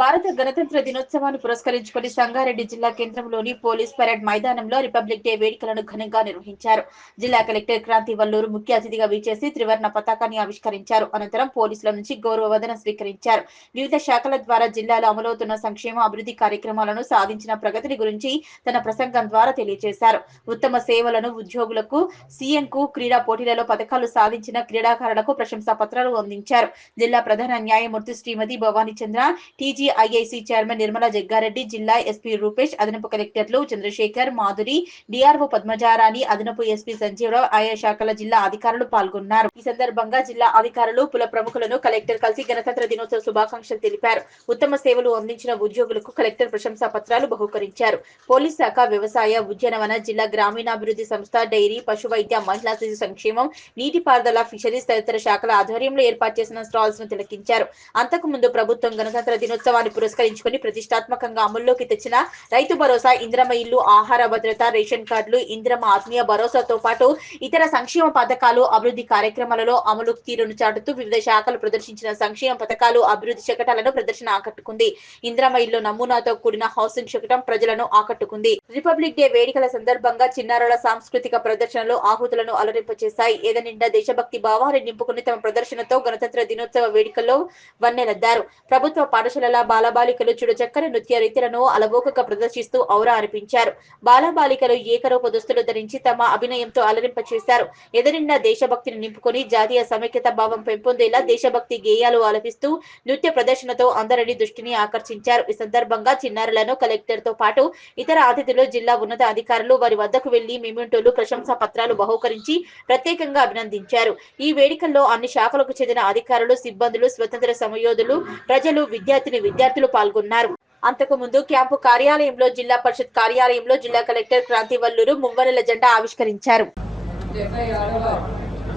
భారత గణతంత్ర దినోత్సవాన్ని పురస్కరించుకొని సంగారెడ్డి జిల్లా కేంద్రంలోని పోలీస్ పరేడ్ మైదానంలో రిపబ్లిక్ డే వేడుకలను ఘనంగా నిర్వహించారు. జిల్లా కలెక్టర్ క్రాంతి వల్లూరు ముఖ్య అతిథిగా వీచేసి త్రివర్ణ పతాకాన్ని ఆవిష్కరించారు. అనంతరం పోలీసుల నుంచి గౌరవ వందనం స్వీకరించారు. వివిధ శాఖల ద్వారా జిల్లాలో అమలవుతున్న సంక్షేమ అభివృద్ధి కార్యక్రమాలను సాధించిన ప్రగతిని గురించి తన ప్రసంగం ద్వారా తెలియజేశారు. ఉత్తమ సేవలను ఉద్యోగులకు సీఎం కు క్రీడా పోటీలలో పథకాలు సాధించిన క్రీడాకారులకు ప్రశంసా పత్రాలు అందించారు. జిల్లా ప్రధాన న్యాయమూర్తి Shrimati Bhavani Chandra TG IIC chairman Nirmala Jaggareddy జిల్లా ఎస్పీ రూపేష్ అదనపు కలెక్టర్లు చంద్రశేఖర్ మాధురి డిఆర్ఓ పద్మజారాణి అదనపు ఎస్పీ సంజీవరావు ఆయా శాఖల జిల్లా అధికారులు పాల్గొన్నారు. ఈ సందర్భంగా జిల్లా అధికారులు కుల ప్రముఖులను కలెక్టర్ కలిసి గణతంత్ర దినోత్సవ శుభాకాంక్షలు తెలిపారు. ఉత్తమ సేవలు అందించిన ఉద్యోగులకు కలెక్టర్ ప్రశంసా పత్రాలు బహుకరించారు. పోలీస్ శాఖ వ్యవసాయ ఉద్యానవన జిల్లా గ్రామీణాభివృద్ధి సంస్థ డైరీ పశు వైద్య మహిళా శిశు సంక్షేమం నీటిపారుదల ఫిషరీస్ తదితర శాఖల ఆధ్వర్యంలో ఏర్పాటు చేసిన స్టాల్స్ను తిలకించారు. అంతకు ముందు ప్రభుత్వం గణతంత్ర దినోత్సవాన్ని పురస్కరించుకొని ప్రతిష్టాత్మకంగా అమల్లోకి తెచ్చిన రైతు భరోసా ఇంద్రమ ఇల్లు ఆహార భద్రత రేషన్ కార్డులు ఇంద్రమ ఆత్మీయ భరోసాతో పాటు ఇతర సంక్షేమ పథకాలు అభివృద్ధి కార్యక్రమాలలో అమలు తీరును చాటుతూ వివిధ శాఖలు ప్రదర్శించిన సంక్షేమ పథకాలు అభివృద్ధి శకటాలను ప్రదర్శన ఆకట్టుకుంది. ఇంద్రమ ఇల్లు నమూనాతో కూడిన హౌసింగ్ శకటం ప్రజలను ఆకట్టుకుంది. రిపబ్లిక్ డే వేడుకల సందర్భంగా చిన్నారుల సాంస్కృతిక ప్రదర్శనలు ఆహుతులను అలరింపచేశాయి. ఏదనిండా దేశభక్తి భావాన్ని నింపుకుని తమ ప్రదర్శనతో గణతంత్ర దినోత్సవ వేడుకల్లో వన్నెలద్దారు. ప్రభుత్వ పాఠశాలల బాలబాలికలు చుడచక్కని నృత్య రీతులను అలవోకగా ప్రదర్శిస్తూ ఔరా అనిపించారు. బాలబాలికలు ఏకరూప దుస్తులు ధరించి తమ అభినయంతో అలరింపచేశారు. ఎదురిన్న దేశభక్తిని నింపుకొని జాతీయ సమైక్యత భావం పెంపొందేలా దేశభక్తి గేయాలు ఆలపిస్తూ నృత్య ప్రదర్శనతో అందరినీ దృష్టిని ఆకర్షించారు. ఈ సందర్భంగా చిన్నారులను కలెక్టర్తో పాటు ఇతర అతిథులు జిల్లా ఉన్నత అధికారులు వారి వద్దకు వెళ్ళి మెమెంటోలు ప్రశంసా పత్రాలు బహుకరించి ప్రత్యేకంగా అభినందించారు. ఈ వేడుకల్లో అన్ని శాఖలకు చెందిన అధికారులు సిబ్బందులు స్వతంత్ర సమయోధులు ప్రజలు విద్యార్థిని విద్యార్థులు పాల్గొన్నారు. అంతకు ముందు క్యాంపు కార్యాలయంలో జిల్లా పరిషత్ కార్యాలయంలో జిల్లా కలెక్టర్ క్రాంతి వల్లూరు మువ్వనెల జెండా ఆవిష్కరించారు.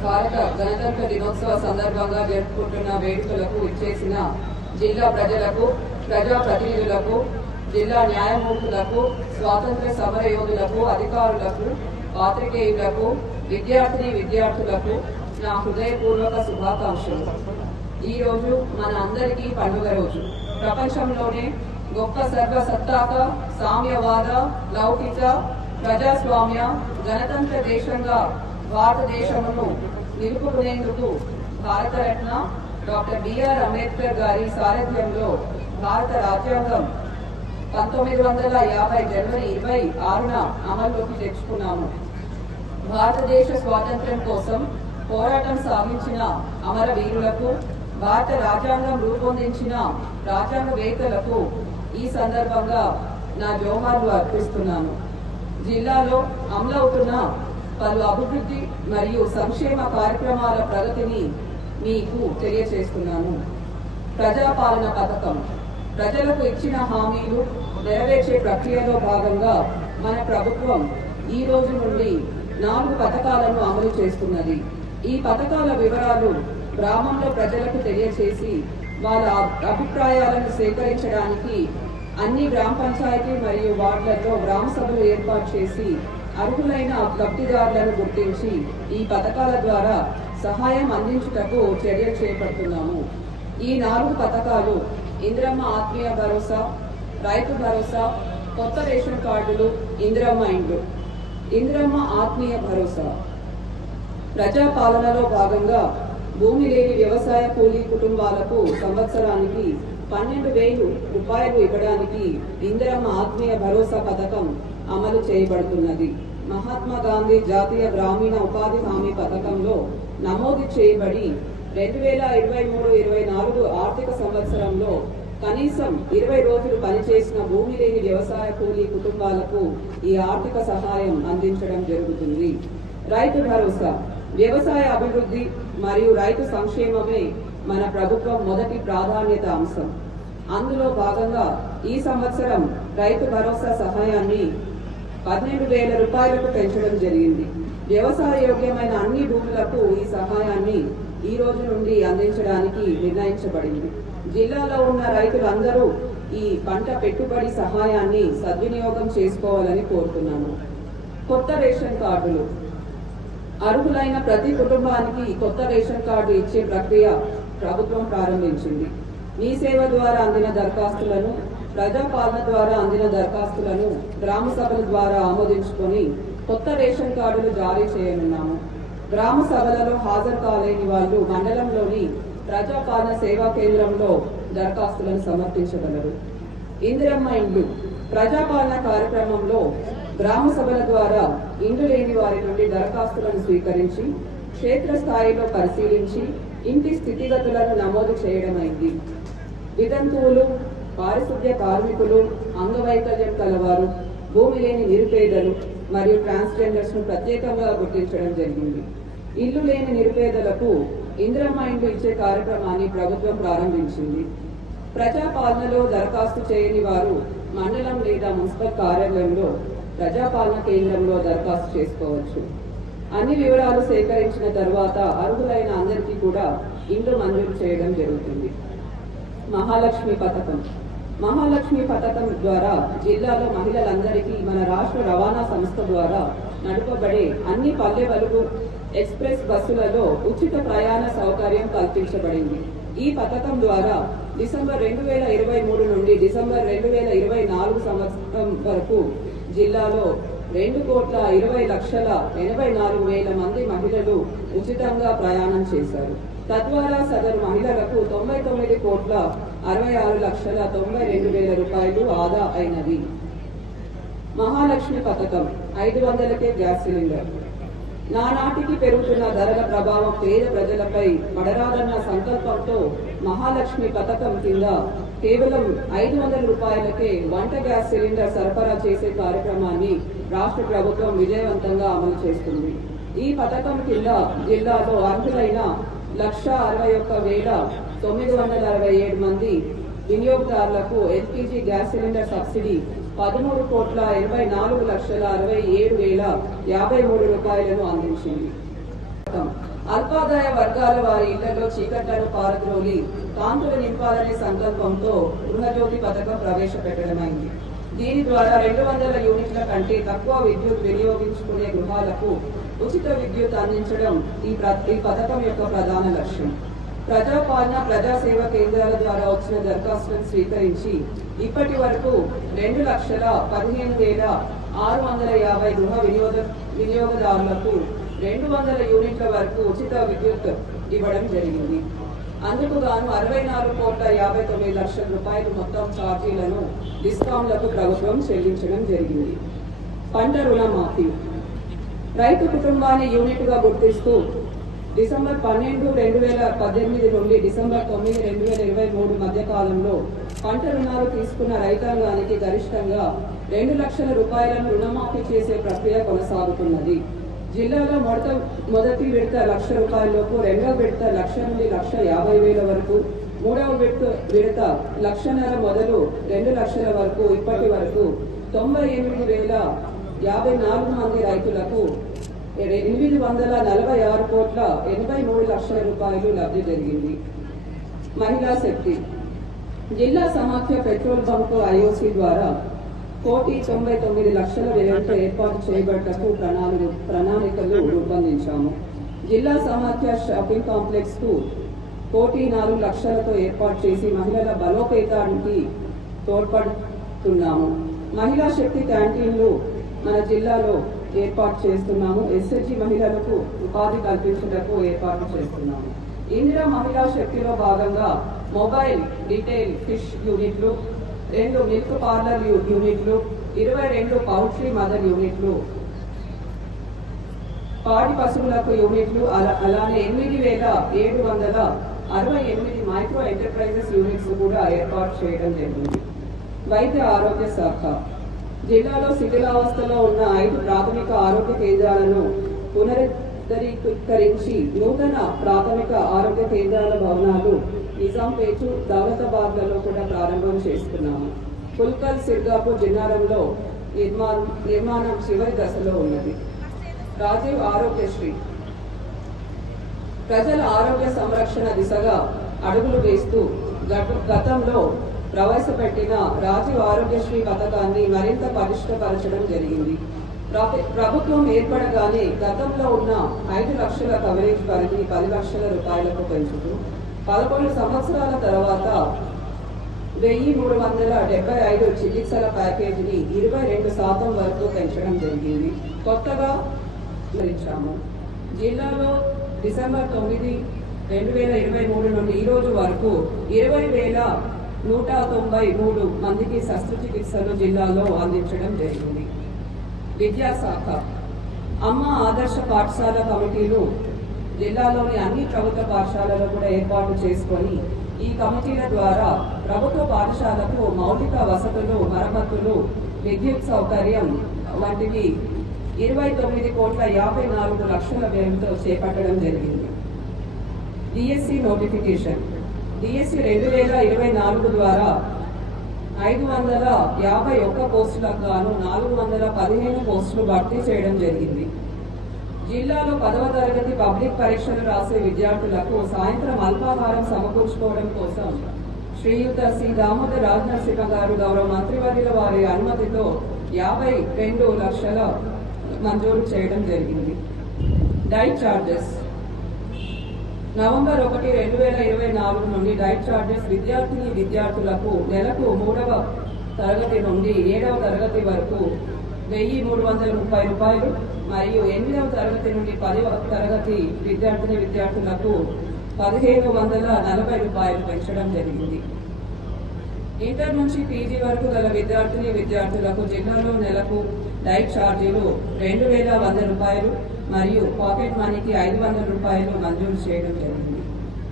భారత గణతంత్ర దినోత్సవ సందర్భంగా జరుపుకుంటున్న వేడుకలకు ఇచ్చేసిన జిల్లా ప్రజలకు ప్రజా ప్రతినిధులకు జిల్లా న్యాయమూర్తులకు స్వాతంత్ర సమర యోధులకు అధికారులకు పాత్రికేయులకు విద్యార్థిని విద్యార్థులకు నా హృదయపూర్వక శుభాకాంక్షలు. ఈ రోజు మన అందరికీ పండుగ రోజు. ప్రపంచంలోనే గొప్ప సర్వసత్తాక సామ్యవాద లౌకిక ప్రజాస్వామ్య గణతంత్ర దేశంగా భారతదేశమును నిలుపుకునేందుకు భారతరత్న డాక్టర్ బిఆర్ అంబేద్కర్ గారి సారథ్యంలో భారత రాజ్యాంగం పంతొమ్మిది వందల యాభై జనవరి ఇరవై ఆరున అమల్లోకి తెచ్చుకున్నాము. భారతదేశ స్వాతంత్ర్యం కోసం పోరాటం సాగించిన అమరవీరులకు భారత రాజ్యాంగం రూపొందించిన రాజ్యాంగవేత్తలకు ఈ సందర్భంగా నా జోహార్లు అర్పిస్తున్నాను. జిల్లాలో అమలవుతున్న పలు అభివృద్ధి మరియు సంక్షేమ కార్యక్రమాల ప్రగతిని మీకు తెలియచేస్తున్నాను. ప్రజాపాలన పథకం. ప్రజలకు ఇచ్చిన హామీలు నెరవేర్చే ప్రక్రియలో భాగంగా మన ప్రభుత్వం ఈ రోజు నుండి నాలుగు పథకాలను అమలు చేస్తున్నది. ఈ పథకాల వివరాలు గ్రామంలో ప్రజలకు తెలియచేసి వాళ్ళ అభి- అభిప్రాయాలను సేకరించడానికి అన్ని గ్రామ పంచాయతీ మరియు వార్డులలో గ్రామ సభలు ఏర్పాటు చేసి అర్హులైన లబ్ధిదారులను గుర్తించి ఈ పథకాల ద్వారా సహాయం అందించుటకు చర్యలు చేపడుతున్నాము. ఈ నాలుగు పథకాలు ఇందిరమ్మ ఆత్మీయ భరోసా రైతు భరోసా కొత్త రేషన్ కార్డులు ఇందిరమ్మ ఇండ్లు. ఇందిరమ్మ ఆత్మీయ భరోసా. ప్రజా పాలనలో భాగంగా భూమి లేని వ్యవసాయ కూలీ కుటుంబాలకు సంవత్సరానికి పన్నెండు వేలు రూపాయలు ఇవ్వడానికి ఇందిరమ్మ ఆత్మీయ భరోసా పథకం అమలు చేయబడుతున్నది. మహాత్మా గాంధీ జాతీయ గ్రామీణ ఉపాధి హామీ పథకంలో నమోదు చేయబడి రెండు వేల ఇరవై మూడు ఇరవై నాలుగు ఆర్థిక సంవత్సరంలో కనీసం ఇరవై రోజులు పనిచేసిన భూమి లేని వ్యవసాయ కూలీ కుటుంబాలకు ఈ ఆర్థిక సహాయం అందించడం జరుగుతుంది. రైతు భరోసా వ్యవసాయ అభివృద్ధి మరియు రైతు సంక్షేమమే మన ప్రభుత్వం మొదటి ప్రాధాన్యత అంశం. అందులో భాగంగా ఈ సంవత్సరం రైతు భరోసా సహాయాన్ని పన్నెండు వేల రూపాయలకు పెంచడం జరిగింది. వ్యవసాయ యోగ్యమైన అన్ని భూములకు ఈ సహాయాన్ని ఈ రోజు నుండి అందించడానికి నిర్ణయించబడింది. జిల్లాలో ఉన్న రైతులందరూ ఈ పంట పెట్టుబడి సహాయాన్ని సద్వినియోగం చేసుకోవాలని కోరుతున్నాను. కొత్త రేషన్ కార్డులు. అర్హులైన ప్రతి కుటుంబానికి కొత్త రేషన్ కార్డు ఇచ్చే ప్రక్రియ ప్రభుత్వం ప్రారంభించింది. మీ సేవ ద్వారా అందిన దరఖాస్తులను ప్రజాపాలన ద్వారా అందిన దరఖాస్తులను గ్రామ సభల ద్వారా ఆమోదించుకొని కొత్త రేషన్ కార్డులు జారీ చేయనున్నాము. గ్రామ సభలలో హాజరు కాలేని వాళ్ళు మండలంలోని ప్రజాపాలన సేవా కేంద్రంలో దరఖాస్తులను సమర్పించగలరు. ఇందిరమ్మ ఇండ్లు ప్రజాపాలన కార్యక్రమంలో గ్రామ సభల ద్వారా ఇండ్లు లేని వారి నుండి దరఖాస్తులను స్వీకరించి క్షేత్రస్థాయిలో పరిశీలించి ఇంటి స్థితిగతులను నమోదు చేయడమైంది. వితంతువులు పారిశుద్ధ్య కార్మికులు అంగవైకల్యం కలవారు భూమి లేని నిరుపేదలు మరియు ట్రాన్స్జెండర్స్ను ప్రత్యేకంగా గుర్తించడం జరిగింది. ఇల్లు లేని నిరుపేదలకు ఇందిరమ్మ ఇండ్లు ఇచ్చే కార్యక్రమాన్ని ప్రభుత్వం ప్రారంభించింది. ప్రజాపాలనలో దరఖాస్తు చేయని వారు మండలం లేదా మున్సిపల్ కార్యాలయంలో ప్రజాపాలన కేంద్రంలో దరఖాస్తు చేసుకోవచ్చు. అన్ని వివరాలు సేకరించిన తర్వాత అర్హులైన అందరికీ కూడా ఇండ్లు మంజూరు చేయడం జరుగుతుంది. మహాలక్ష్మి పథకం. మహాలక్ష్మి పథకం ద్వారా జిల్లాలో మహిళలందరికీ మన రాష్ట్ర రవాణా సంస్థ ద్వారా నడపబడే అన్ని పల్లె వెలుగు ఎక్స్ప్రెస్ బస్సులలో ఉచిత ప్రయాణ సౌకర్యం కల్పించబడింది. ఈ పథకం ద్వారా డిసెంబర్ రెండు వేల ఇరవై మూడు నుండి డిసెంబర్ రెండు వేల ఇరవై నాలుగు సంవత్సరం వరకు జిల్లాలో రెండు కోట్ల ఇరవై లక్షల ఎనభై నాలుగు వేల మంది మహిళలు ఉచితంగా ప్రయాణం చేశారు. తద్వారా సదరు మహిళలకు తొంభై తొమ్మిది కోట్ల అరవై ఆరు లక్షల తొంభై రెండు వేల రూపాయలు ఆదా అయినది. మహాలక్ష్మి పథకం ఐదు వందలకే గ్యాస్ సిలిండర్. నానాటికి పెరుగుతున్న ధరల ప్రభావం పేద ప్రజలపై పడరాదన్న సంకల్పంతో మహాలక్ష్మి పథకం కింద కేవలం ఐదు వందల రూపాయలకే వంట గ్యాస్ సిలిండర్ సరఫరా చేసే కార్యక్రమాన్ని రాష్ట్ర ప్రభుత్వం విజయవంతంగా అమలు చేస్తుంది. ఈ పథకం కింద జిల్లాలో అర్హులైన లక్ష అరవై ఒక్క వేల తొమ్మిది వందల అరవై ఏడు మంది వినియోగదారులకు ఎల్పిజి గ్యాస్ సిలిండర్ సబ్సిడీ పదమూడు కోట్ల ఎనభై నాలుగు లక్షల అరవై ఏడు వేల యాభై మూడు రూపాయలను అందించింది. అల్పాదాయ వర్గాల వారి ఇళ్ళలో చీకట్లను పారద్రోలి కాంతులు నింపాలనే సంకల్పంతో గృహజ్యోతి పథకం ప్రవేశపెట్టడమైంది. దీని ద్వారా రెండు వందల యూనిట్ల కంటే తక్కువ విద్యుత్ వినియోగించుకునే గృహాలకు ఉచిత విద్యుత్ అందించడం ఈ ఈ పథకం యొక్క ప్రధాన లక్ష్యం. ప్రజాపాలన ప్రజాసేవ కేంద్రాల ద్వారా వచ్చిన దరఖాస్తులను స్వీకరించి ఇప్పటి వరకు రెండు లక్షల పదిహేను వేల ఆరు వందల యాభై గృహ వినియోగ వినియోగదారులకు రెండు వందల యూనిట్ల వరకు ఉచిత విద్యుత్ ఇవ్వడం జరిగింది. అందుకు గాను అరవై నాలుగు కోట్ల యాభై తొమ్మిది లక్షల రూపాయలు మొత్తం ఛార్జీలను డిస్కౌంట్లకు ప్రభుత్వం చెల్లించడం జరిగింది. పంట రుణమాఫీ. రైతు కుటుంబాన్ని యూనిట్గా గుర్తిస్తూ డిసెంబర్ పన్నెండు రెండు వేల పద్దెనిమిది నుండి డిసెంబర్ తొమ్మిది రెండు వేల ఇరవై మూడు మధ్య కాలంలో పంట రుణాలు తీసుకున్న రైతాంగానికి గరిష్టంగా రెండు లక్షల రూపాయలను రుణమాఫీ చేసే ప్రక్రియ కొనసాగుతున్నది. జిల్లాలో మొదట మొదటి విడత లక్ష రూపాయలలోపు రెండవ విడత లక్ష నుండి లక్ష యాభై వేల వరకు మూడవ విడత విడత లక్షన్నర మొదలు రెండు లక్షల వరకు ఇప్పటి వరకు తొంభై ఎనిమిది వేల యాభై నాలుగు మంది రైతులకు ఎనిమిది వందల నలభై ఆరు కోట్ల ఎనభై మూడు లక్షల రూపాయలు లబ్ధి జరిగింది. మహిళా శక్తి జిల్లా సమాఖ్య పెట్రోల్ బంకు ఐఓసి ద్వారా కోటి తొంభై తొమ్మిది లక్షల వ్యయంతో ఏర్పాటు చేయబడ్డకు ప్రణాళిక ప్రణాళికలు రూపొందించాము. జిల్లా సమాఖ్య షాపింగ్ కాంప్లెక్స్కు కోటి నాలుగు లక్షలతో ఏర్పాటు చేసి మహిళల బలోపేతానికి తోడ్పడుతున్నాము. మహిళా శక్తి క్యాంటీన్లు మన జిల్లాలో ఏర్పాటు చేస్తున్నాము. ఎస్ఎస్జి మహిళలకు ఉపాధి కల్పించటకు ఏర్పాటు చేస్తున్నాము. ఇందిరా మహిళా శక్తిలో భాగంగా మొబైల్ రిటైల్ ఫిష్ యూనిట్లు రెండు మిల్క్ పార్లర్ యూనిట్లు ఇరవై రెండు పౌల్ట్రీ మదర్ యూనిట్లు. పాడి పశువులకు యూనిట్లు అలా- అలానే ఎనిమిది వేల ఏడు వందల అరవై ఎనిమిది మైక్రో ఎంటర్ప్రైజెస్ యూనిట్స్ కూడా ఏర్పాటు చేయడం జరిగింది. వైద్య ఆరోగ్య శాఖ. జిల్లాలో శిథిలావస్థలో ఉన్న ఐదు ప్రాథమిక ఆరోగ్య కేంద్రాలను పునరుద్ధరీకరించి నూతన ప్రాథమిక ఆరోగ్య కేంద్రాల భవనాలు నిజాంపేట దౌలతాబాద్లలో కూడా ప్రారంభం చేస్తున్నాము పుల్కల్ సిర్గాపూర్ జిన్నారంలో నిర్మాణం నిర్మాణం చివరి దశలో ఉన్నది. రాజీవ్ ఆరోగ్యశ్రీ. ప్రజల ఆరోగ్య సంరక్షణ దిశగా అడుగులు వేస్తూ గతంలో ప్రవేశపెట్టిన రాజీవ్ ఆరోగ్యశ్రీ పథకాన్ని మరింత పటిష్టపరచడం జరిగింది. ప్రభుత్వం ఏర్పడగానే గతంలో ఉన్న ఐదు లక్షల కవరేజ్ పరిధి పది లక్షల రూపాయలకు పెంచుతూ పదకొండు సంవత్సరాల తర్వాత వెయ్యి మూడు వందల డెబ్బై ఐదు చికిత్సల ప్యాకేజీని ఇరవై రెండు శాతం వరకు పెంచడం జరిగింది. కొత్తగా వివరించాము జిల్లాలో డిసెంబర్ తొమ్మిది రెండు వేల ఇరవై మూడు నుండి ఈ రోజు వరకు ఇరవై వేల నూట తొంభై మూడు మందికి శస్త్రచికిత్సలు జిల్లాలో అందించడం జరిగింది. విద్యాశాఖ అమ్మ ఆదర్శ పాఠశాల కమిటీలు జిల్లాలోని అన్ని ప్రభుత్వ పాఠశాలలో కూడా ఏర్పాటు చేసుకొని ఈ కమిటీల ద్వారా ప్రభుత్వ పాఠశాలకు మౌలిక వసతులు మరమ్మతులు విద్యుత్ సౌకర్యం వంటివి ఇరవై తొమ్మిది కోట్ల యాభై నాలుగు లక్షల వ్యయంతో చేపట్టడం జరిగింది. DSC notification. డిఎస్సి రెండు వేల ఇరవై నాలుగు ద్వారా ఐదు వందల యాభై ఒక్క పోస్టులకు గాను నాలుగు వందల పదిహేను పోస్టులు భర్తీ చేయడం జరిగింది. జిల్లాలో పదవ తరగతి పబ్లిక్ పరీక్షలు రాసే విద్యార్థులకు సాయంత్రం అల్పాహారం సమకూర్చుకోవడం కోసం శ్రీయుత శ్రీ దామోదర్ రాజనరసింహ గారు గౌరవ మంత్రివర్యుల వారి అనుమతితో యాభై రెండు లక్షల మంజూరు చేయడం జరిగింది. Diet charges. నవంబర్ ఒకటి రెండు వేల ఇరవై నాలుగు నుండి డైట్ చార్జెస్ విద్యార్థిని విద్యార్థులకు నెలకు మూడవ తరగతి నుండి ఏడవ తరగతి వరకు వెయ్యి మూడు వందల ముప్పై రూపాయలు మరియు ఎనిమిదవ తరగతి నుండి పదవ తరగతి విద్యార్థిని విద్యార్థులకు పదిహేను వందల నలభై రూపాయలు పెంచడం జరిగింది. ఇంటర్ నుంచి పీజీ వరకు గల విద్యార్థిని విద్యార్థులకు జిల్లాలో నెలకు లైట్ ఛార్జీలు రెండు వేల వంద రూపాయలు మరియు పాకెట్ మనీకి ఐదు వందల రూపాయలు మంజూరు చేయడం జరిగింది.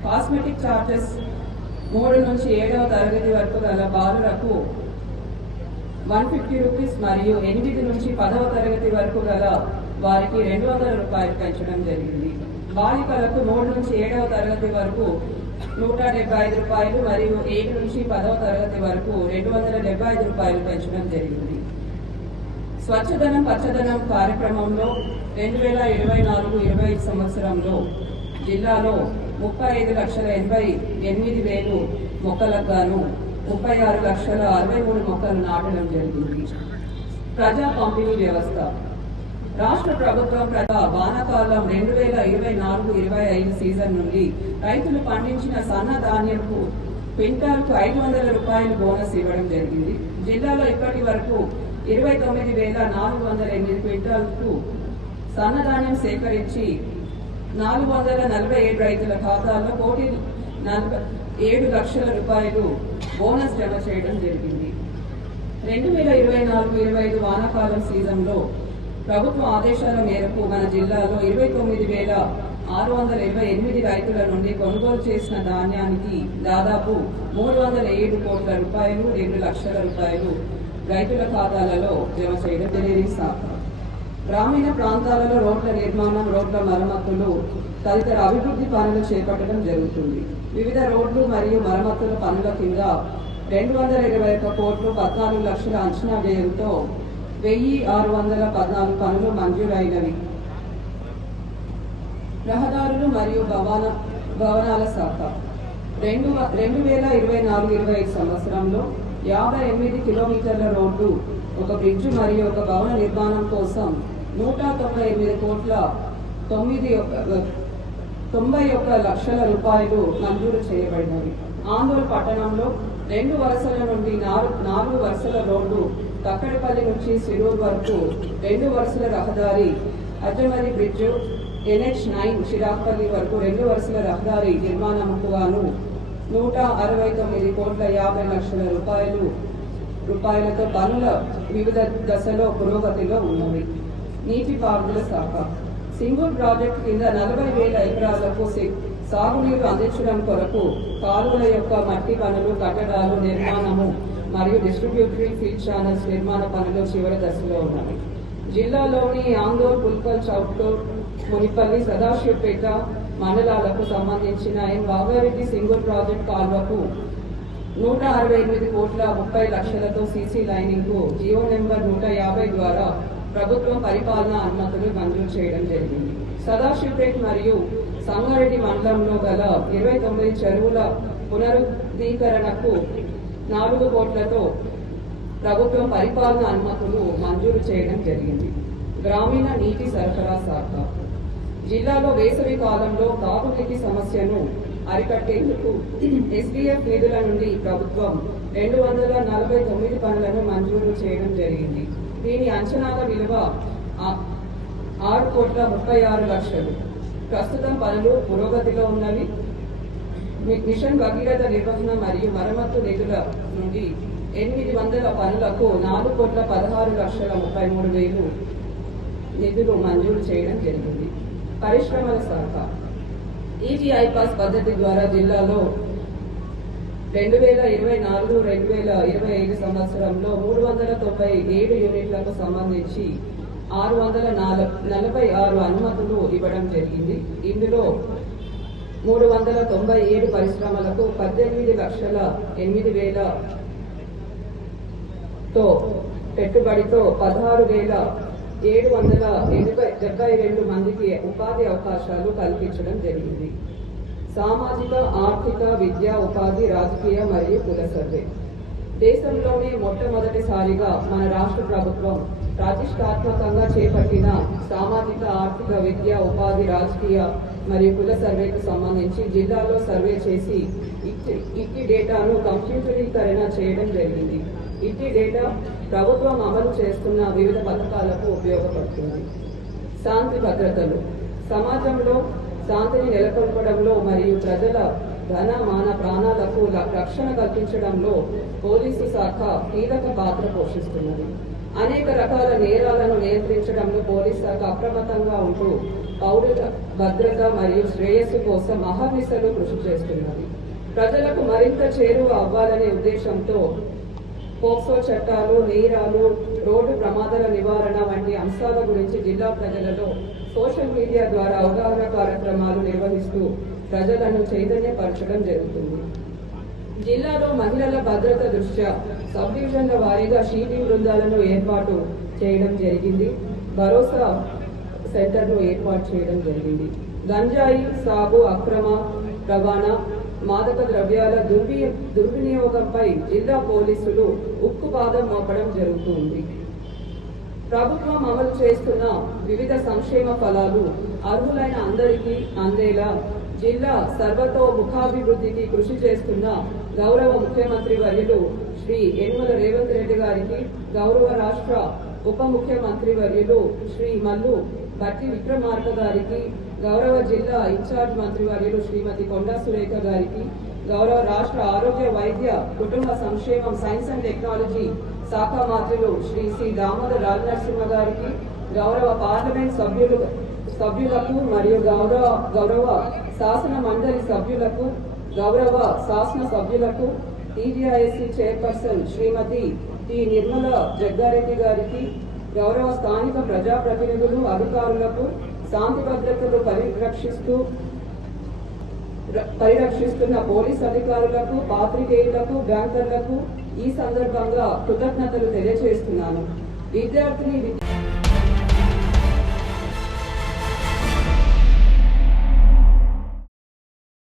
కాస్మెటిక్ ఛార్జెస్ మూడు నుంచి ఏడవ తరగతి వరకు గల బాలులకు వన్ ఫిఫ్టీ రూపీస్ మరియు ఎనిమిది నుంచి పదవ తరగతి వరకు గల వారికి రెండు వందల రూపాయలు పెంచడం జరిగింది. బాలికలకు మూడు నుంచి ఏడవ తరగతి వరకు నూట డెబ్బై ఐదు రూపాయలు మరియు ఏడు నుంచి పదవ తరగతి వరకు రెండు వందల డెబ్బై ఐదు రూపాయలు పెంచడం జరిగింది. స్వచ్ఛదనం పచ్చదనం కార్యక్రమంలో రెండు వేల ఇరవై నాలుగు ఇరవై ఐదు సంవత్సరంలో జిల్లాలో ముప్పై ఐదు లక్షల ఎనభై ఎనిమిది వేలు మొక్కలకు గాను ముప్పై ఆరు లక్షల అరవై మూడు మొక్కలు నాటడం జరిగింది. ప్రజా పంపిణీ వ్యవస్థ. రాష్ట్ర ప్రభుత్వం ప్రజా వానాకాలం రెండు వేల ఇరవై నాలుగు ఇరవై ఐదు సీజన్ నుండి రైతులు పండించిన సన్న ధాన్యంకు క్వింటాల్కు ఐదు వందల రూపాయలు బోనస్ ఇవ్వడం జరిగింది. జిల్లాలో ఇప్పటి వరకు ఇరవై తొమ్మిది వేల నాలుగు వందల ఎనిమిది క్వింటాల్కు సన్నధాన్యం సేకరించి నాలుగు వందల నలభై ఏడు రైతుల ఖాతాల్లో కోటి నలభై ఏడు లక్షల రూపాయలు బోనస్ జమ చేయడం జరిగింది. రెండు వేల ఇరవై నాలుగు ఇరవై ఐదు వానాకాలం సీజన్లో ప్రభుత్వ ఆదేశాల మేరకు మన జిల్లాలో ఇరవై తొమ్మిది వేల ఆరు వందల ఇరవై ఎనిమిది రైతుల నుండి కొనుగోలు చేసిన ధాన్యానికి దాదాపు మూడు వందల ఏడు కోట్ల రూపాయలు రెండు లక్షల రూపాయలు రైతుల ఖాతాలలో జమ చేయడం తెలియజేస్తాం గ్రామీణ ప్రాంతాలలో రోడ్ల నిర్మాణం రోడ్ల మరమ్మతులు తదితర అభివృద్ధి పనులు చేపట్టడం జరుగుతుంది. వివిధ రోడ్లు మరియు మరమ్మతుల పనుల కింద రెండు వందల ఇరవై ఒక్క కోట్లు పద్నాలుగు లక్షల అంచనా వ్యయంతో వెయ్యి ఆరు వందల పద్నాలుగు పనులు మంజూరైనవి. రహదారులు మరియు భవన భవనాల శాఖ. రెండు వ- రెండు వేల ఇరవై నాలుగు ఇరవై ఐదు సంవత్సరంలో యాభై ఎనిమిది కిలోమీటర్ల రోడ్డు ఒక బ్రిడ్జ్ మరియు ఒక భవన నిర్మాణం కోసం నూట తొంభై ఎనిమిది కోట్ల తొమ్మిది తొంభై ఒక్క లక్షల రూపాయలు మంజూరు చేయబడినవి. ఆందోళన పట్టణంలో రెండు వరుసల నుండి నాలుగు నాలుగు వరుసల రోడ్డు తక్కడపల్లి నుంచి సిరూర్ వరకు రెండు వరుసల రహదారి Ajjamari bridge NH nine Chirapalli వరకు రెండు వరుసల రహదారి నిర్మాణంకు గాను నూట అరవై తొమ్మిది కోట్ల యాభై లక్షల రూపాయలు రూపాయలతో పనుల వివిధ దశలో పురోగతిలో ఉన్నవి. నీటిపారుదల శాఖ. సింగూర్ ప్రాజెక్టు కింద నలభై వేల ఎకరాలకు సాగునీరు అందించడం కొరకు కాలువల యొక్క మట్టి పనులు కట్టడాలు నిర్మాణము మరియు డిస్ట్రిబ్యూటరీ ఫీల్డ్ ఛానల్స్ నిర్మాణ పనులు చివరి దశలో ఉన్నాయి. జిల్లాలోని ఆందోర్ పుల్కల్ చౌక్లో మునిపల్లి సదాశివపేట మండలాలకు సంబంధించిన ఎం వాగారెడ్డి సింగూర్ ప్రాజెక్ట్ కాల్వకు నూట అరవై ఎనిమిది కోట్ల ముప్పై లక్షలతో సీసీ లైనింగ్కు జియో నెంబర్ నూట యాభై ద్వారా ప్రభుత్వం పరిపాలన అనుమతులు మంజూరు చేయడం జరిగింది. సదాశివపేట్ మరియు సంగారెడ్డి మండలంలో గల ఇరవై తొమ్మిది చెరువుల పునరుద్ధీకరణకు నాలుగు కోట్లతో ప్రభుత్వం పరిపాలన అనుమతులు మంజూరు చేయడం జరిగింది. గ్రామీణ నీటి సరఫరా శాఖ. జిల్లాలో వేసవి కాలంలో తాగునీటి సమస్యను అరికట్టేందుకు ఎస్డిఎఫ్ నిధుల నుండి ప్రభుత్వం రెండు వందల నలభై తొమ్మిది పనులను మంజూరు చేయడం జరిగింది. దీని అంచనాల విలువ ఆరు కోట్ల ముప్పై ఆరు లక్షలు. ప్రస్తుతం పనులు పురోగతిలో ఉన్నవి. మిషన్ భగీరథ నిర్వహణ మరియు మరమ్మతు నిధుల నుండి ఎనిమిది వందల పనులకు నాలుగు కోట్ల పదహారు లక్షల ముప్పై మూడు వేలు నిధులు మంజూరు చేయడం జరిగింది. పరిశ్రమల శాఖ. ఈజీఐ పాస్ పద్ధతి ద్వారా జిల్లాలో రెండు వేల ఇరవై నాలుగు రెండు వేల ఇరవై ఐదు సంవత్సరంలో మూడు వందల తొంభై ఏడు యూనిట్లకు సంబంధించి ఆరు వందల నలభై ఆరు అనుమతులు ఇవ్వడం జరిగింది. ఇందులో మూడు వందల తొంభై ఏడు పరిశ్రమలకు పద్దెనిమిది లక్షల ఎనిమిది వేలతో పెట్టుబడితో పదహారు వేల ఏడు వందల ఎనభై డెబ్బై రెండు మందికి ఉపాధి అవకాశాలు కల్పించడం జరిగింది. సామాజిక ఆర్థిక విద్యా ఉపాధి రాజకీయ మరియు కుల సర్వే. దేశంలోనే మొట్టమొదటిసారిగా మన రాష్ట్ర ప్రభుత్వం ప్రాతిష్టాత్మకంగా చేపట్టిన సామాజిక ఆర్థిక విద్య ఉపాధి రాజకీయ మరియు కుల సర్వేకు సంబంధించి జిల్లాలో సర్వే చేసి ఇట్టి డేటాను కంప్యూటరీకరణ చేయడం జరిగింది. ఇట్టి డేటా ప్రభుత్వం అమలు చేస్తున్న వివిధ పథకాలకు ఉపయోగపడుతుంది. శాంతి భద్రతలు. సమాజంలో శాంతిని నెలకొల్పడంలో మరియు ప్రజల ధన మాన ప్రాణాలకు రక్షణ కల్పించడంలో పోలీసు శాఖ కీలక పాత్ర పోషిస్తున్నది. అనేక రకాల నేరాలను నియంత్రించడంలో పోలీస్ శాఖ అప్రమత్తంగా ఉంటూ పౌరుల భద్రత మరియు శ్రేయస్సు కోసం అహర్నిశలు కృషి చేస్తున్నది ప్రజలకు మరింత చేరువ అవ్వాలనే ఉద్దేశంతో పోక్సో చట్టాలు నేరాలు రోడ్డు ప్రమాదాల నివారణ వంటి అంశాల గురించి జిల్లా ప్రజలలో సోషల్ మీడియా ద్వారా అవగాహన కార్యక్రమాలు నిర్వహిస్తూ ప్రజలను చైతన్యపరచడం జరుగుతుంది. జిల్లాలో మహిళల భద్రత దృష్ట్యా సబ్ డివిజన్ల వారీగా షీటింగ్ బృందాలను ఏర్పాటు చేయడం జరిగింది. భరోసా సెంటర్ను ఏర్పాటు చేయడం జరిగింది. గంజాయి సాగు అక్రమ రవాణా మాదక ద్రవ్యాల దుర్వి దుర్వినియోగంపై జిల్లా పోలీసులు ఉక్కు ఉక్కుపాదం మోపడం జరుగుతుంది. ప్రభుత్వం అమలు చేస్తున్న వివిధ సంక్షేమ ఫలాలు అర్హులైన అందరికీ అందేలా జిల్లా సర్వతోముఖాభివృద్ధికి కృషి చేస్తున్న గౌరవ ముఖ్యమంత్రి వర్యులు శ్రీ యనుమల రేవంత్ రెడ్డి గారికి గౌరవ రాష్ట్ర ఉప ముఖ్యమంత్రి వర్యులు శ్రీ మల్లు భట్టి విక్రమార్క గారికి గౌరవ జిల్లా ఇన్ఛార్జ్ మంత్రి వర్యులు శ్రీమతి కొండా సురేఖ గారికి గౌరవ రాష్ట్ర ఆరోగ్య వైద్య కుటుంబ సంక్షేమం సైన్స్ అండ్ టెక్నాలజీ శాఖ మంత్రులు శ్రీ సి దామోదర్ రాజ్ నరసింహ గారికి గౌరవ పార్లమెంట్ సభ్యులు సభ్యులకు మరియు గౌరవ గౌరవ శాసన మండలి సభ్యులకు గౌరవ శాసన సభ్యులకు TGISC chairperson Shrimati T Nirmala Jaggareddy గారికి గౌరవ స్థానిక ప్రజాప్రతినిధులు అధికారులకు శాంతి భద్రతలు పరిరక్షిస్తూ పరిరక్షిస్తున్న పోలీస్ అధికారులకు పాత్రికేయులకు బ్యాంకర్లకు ఈ సందర్భంగా కృతజ్ఞతలు తెలియజేస్తున్నాను. విద్యార్థిని